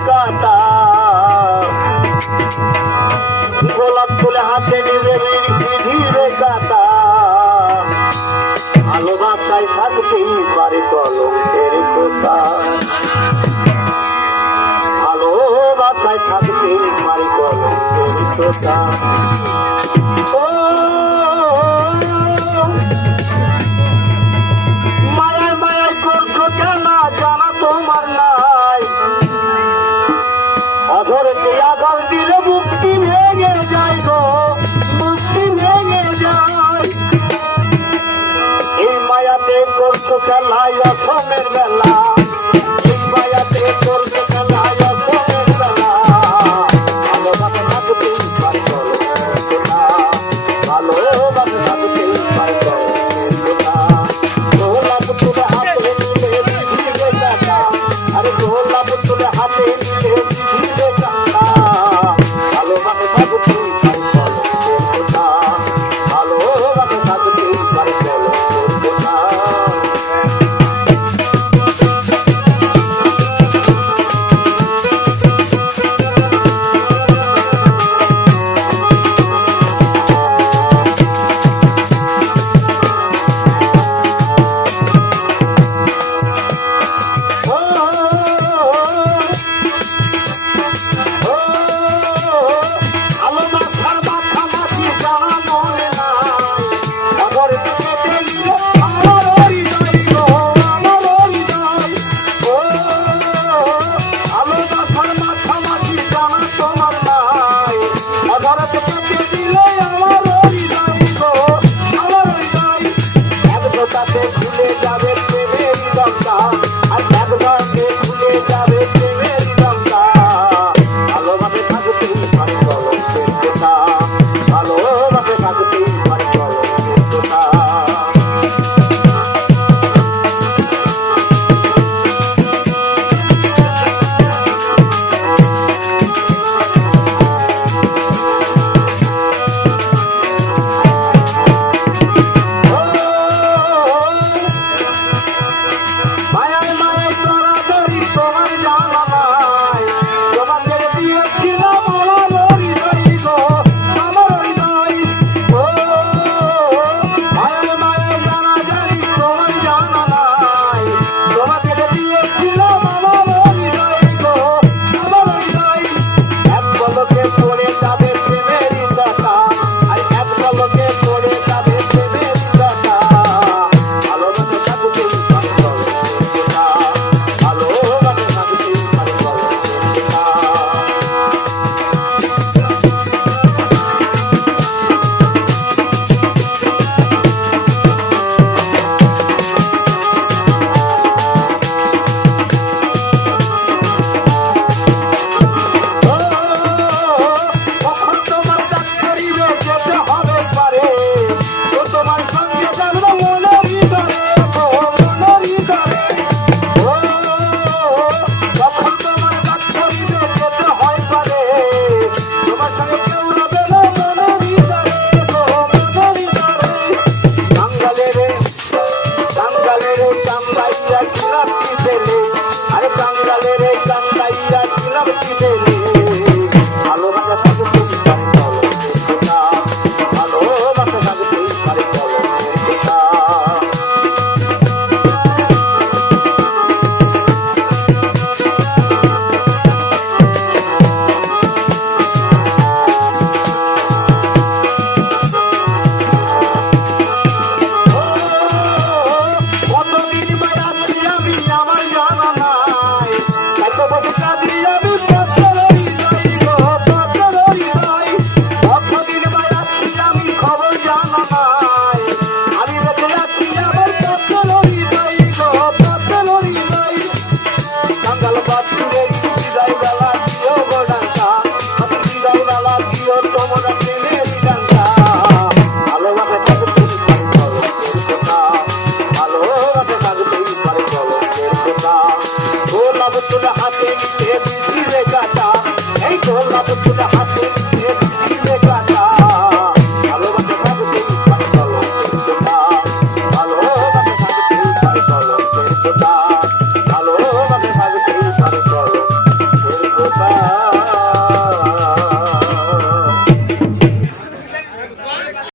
কাটা গোলাপ ফুলে হাতে নিবে ধীরে কাটা ভালোবাসায় থাকতেই পারে কলঙ্কের কথা ভালোবাসায় থাকতেই পারে কলঙ্কের কথা মায়ায় মায়ায় করছো কেন জানা তোমার নাই অধরকে আগাল দিলে মুক্তি ভেঙে যায় গো মুক্তি ভেঙে যায় এই মায়াতে করছো খেলায় অসমের বেলা এই মায়াতে করছো খেলায় অসমের বেলা ভালোবাসা থাকতেই পারে কলঙ্কের কথা ভালোবাসা থাকতেই পারে কলঙ্কের কথা গোলাপ তুলে হাতে নিলে ধীরে কাটা আরে গোলাপ তুলে হাতে নিলে ধীরে কাটা ভালোবাসা থাকতেই পারে কলঙ্কের কথা ভালোবাসা থাকতেই পারে কলঙ্কের কথা খুলে যাবে প্রেমের দমটা আর একবারে খুলে যাবে প্রেমের দমটা ভালোবাসে থাকতেই পারে কলঙ্কের কথা ভালোবাসে থাকতেই পারে কলঙ্কের কথা আমার জানা নাই এত বড় কাঁদিয়া